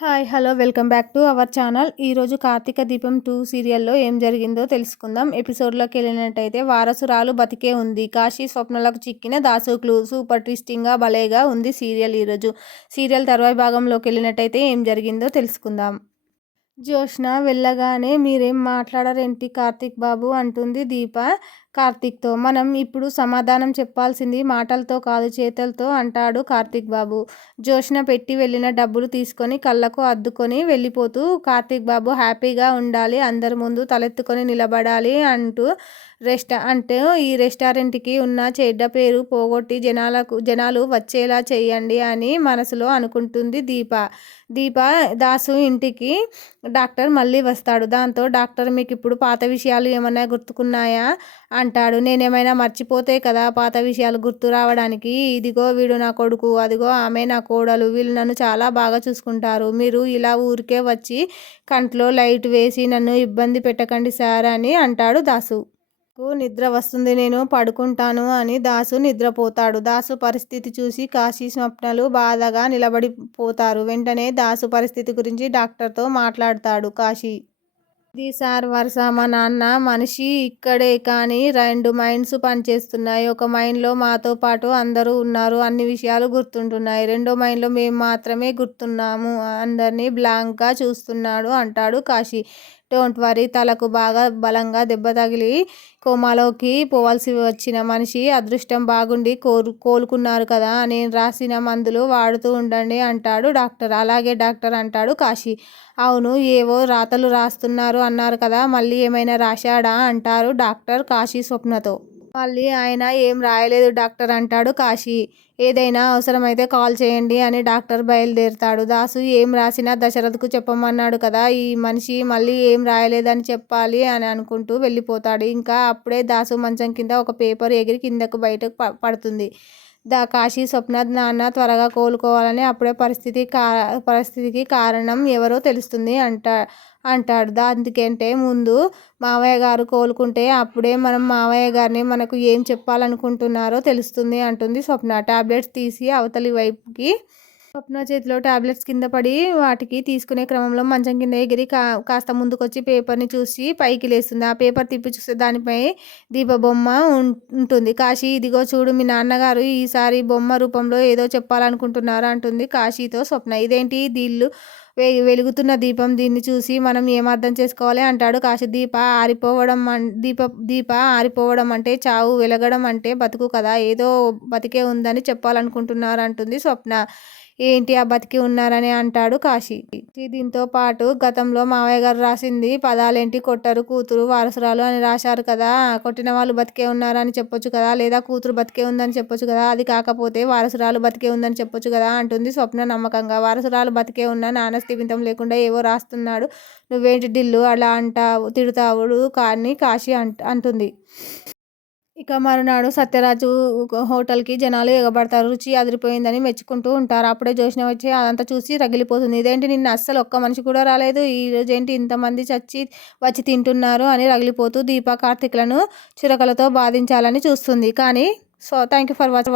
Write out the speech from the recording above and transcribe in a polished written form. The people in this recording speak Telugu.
Hi hello welcome back to our channel. ఈరోజు కార్తీక దీపం 2 సీరియల్లో ఏం జరిగిందో తెలుసుకుందాం. ఎపిసోడ్లోకి వెళ్ళినట్టయితే వారసురాలు బతికే ఉంది, కాశీ స్వప్నలకు చిక్కిన దాసూక్లు. సూపర్ ట్విస్టింగ్గా భలేగా ఉంది సీరియల్. ఈరోజు సీరియల్ తర్వాయి భాగంలోకి వెళ్ళినట్టయితే ఏం జరిగిందో తెలుసుకుందాం. జ్యోత్స్న వెళ్ళగానే మీరేం మాట్లాడరేంటి కార్తీక్ బాబు అంటుంది దీప కార్తీక్తో. మనం ఇప్పుడు సమాధానం చెప్పాల్సింది మాటలతో కాదు చేతులతో అంటాడు కార్తీక్ బాబు. జ్యోత్స్న పెట్టి వెళ్ళిన డబ్బులు తీసుకొని కళ్ళకు అద్దుకొని వెళ్ళిపోతూ కార్తీక్ బాబు హ్యాపీగా ఉండాలి, అందరి ముందు తలెత్తుకొని నిలబడాలి అంటూ ఈ రెస్టారెంట్కి ఉన్న చెడ్డ పేరు పోగొట్టి జనాలు వచ్చేలా చేయండి అని మనసులో అనుకుంటుంది దీప. దాసు ఇంటికి డాక్టర్ మళ్ళీ వస్తాడు. దాంతో డాక్టర్ మీకు ఇప్పుడు పాత విషయాలు ఏమైనా గుర్తుకున్నాయా అంటాడు. నేనేమైనా మర్చిపోతే కదా పాత విషయాలు గుర్తు రావడానికి. ఇదిగో వీడు నా కొడుకు, అదిగో ఆమె నా కోడలు, వీళ్ళు నన్ను చాలా బాగా చూసుకుంటారు. మీరు ఇలా ఊరికే వచ్చి కంట్లో లైట్ వేసి నన్ను ఇబ్బంది పెట్టకండి సార్ అని అంటాడు దాసు. నిద్ర వస్తుంది, నేను పడుకుంటాను అని దాసు నిద్రపోతాడు. దాసు పరిస్థితి చూసి కాశీ స్వప్నలు బాధగా నిలబడిపోతారు. వెంటనే దాసు పరిస్థితి గురించి డాక్టర్తో మాట్లాడతాడు కాశీ. ఇది సార్ వరుస, మా నాన్న మనిషి ఇక్కడే, కానీ 2 మైండ్స్ పనిచేస్తున్నాయి. ఒక మైండ్లో మాతో పాటు అందరూ ఉన్నారు, అన్ని విషయాలు గుర్తుంటున్నాయి. రెండో మైండ్లో మేము మాత్రమే గుర్తున్నాము, అందరినీ బ్లాంక్గా చూస్తున్నాడు అంటాడు కాశీ. డోంట్ వరీ, తలకు బాగా బలంగా దెబ్బ తగిలి కోమాలోకి పోవాల్సి వచ్చిన మనిషి అదృష్టం బాగుండి కోలుకున్నారు కదా, నేను రాసిన మందులు వాడుతూ ఉండండి అంటాడు డాక్టర్. అలాగే డాక్టర్ అంటాడు కాశీ. అవును, ఏవో రాతలు రాస్తున్నారు అన్నారు కదా, మళ్ళీ ఏమైనా రాశాడా అంటారు డాక్టర్ కాశీ స్వప్నతో. మళ్ళీ ఆయన ఏం రాయలేదు డాక్టర్ అంటాడు కాశీ. ఏదైనా అవసరమైతే కాల్ చేయండి అని డాక్టర్ బయలుదేరుతాడు. దాసు ఏం రాసినా దశరథకు చెప్పమన్నాడు కదా, ఈ మనిషి మళ్ళీ ఏం రాయలేదని చెప్పాలి అని అనుకుంటూ వెళ్ళిపోతాడు. ఇంకా అప్పుడే దాసు మంచం కింద ఒక పేపర్ ఎగిరి కిందకు బయటకు పడుతుంది. కాశీ స్వప్న నాన్న త్వరగా కోలుకోవాలని, అప్పుడే పరిస్థితికి కారణం ఎవరో తెలుస్తుంది అంటాడు. దానికంటే ముందు మావయ్య గారు కోలుకుంటే అప్పుడే మనం మావయ్య గారిని మనకు ఏం చెప్పాలనుకుంటున్నారో తెలుస్తుంది అంటుంది స్వప్న. టాబ్లెట్స్ తీసి అవతలి వైపుకి స్వప్న చేతిలో టాబ్లెట్స్ కింద పడి వాటికి తీసుకునే క్రమంలో మంచం కింద ఎగిరి కాస్త ముందుకొచ్చి పేపర్ని చూసి పైకి లేస్తుంది. ఆ పేపర్ తిప్పి చూస్తే దానిపై దీప బొమ్మ ఉంటుంది. కాశీ, ఇదిగో చూడు, మీ నాన్నగారు ఈసారి బొమ్మ రూపంలో ఏదో చెప్పాలనుకుంటున్నారు అంటుంది కాశీతో స్వప్న. ఇదేంటి దీళ్ళు వెలుగుతున్న దీపం, దీన్ని చూసి మనం ఏమర్థం చేసుకోవాలి అంటాడు కాశీ. దీప ఆరిపోవడం అంటే చావు, వెలగడం అంటే బతుకు కదా, ఏదో బతికే ఉందని చెప్పాలనుకుంటున్నారు అంటుంది స్వప్న. ఏంటి ఆ బతికి ఉన్నారని అంటాడు కాశీ. దీంతో పాటు గతంలో మావయ్య గారు రాసింది పదాలేంటి, కొట్టరు, కూతురు, వారసురాలు అని రాశారు కదా, కొట్టిన వాళ్ళు బతికే ఉన్నారని చెప్పొచ్చు కదా, లేదా కూతురు బతికే ఉందని చెప్పొచ్చు కదా, అది కాకపోతే వారసురాలు బతికే ఉందని చెప్పొచ్చు కదా అంటుంది స్వప్న నమ్మకంగా. వారసురాలు బతికే ఉన్నా నాన్న స్థిమితం లేకుండా ఏవో రాస్తున్నాడు, నువ్వేంటి ఢిల్లు అలా అంటావు, తిడతావుడు కానీ కాశీ అంటుంది. ఇక మరునాడు సత్యరాజు హోటల్కి జనాలు ఎగబడతారు. రుచి అదిరిపోయిందని మెచ్చుకుంటూ ఉంటారు. అప్పుడే జ్యోత్స్న వచ్చి అదంతా చూసి రగిలిపోతుంది. ఇదేంటి, నిన్న అస్సలు ఒక్క మనిషి కూడా రాలేదు, ఈ రోజేంటి ఇంతమంది వచ్చి తింటున్నారు అని రగిలిపోతూ దీప కార్తీక్లను చురకలతో బాధించాలని చూస్తుంది. కానీ థ్యాంక్ యూ ఫర్ వాచింగ్.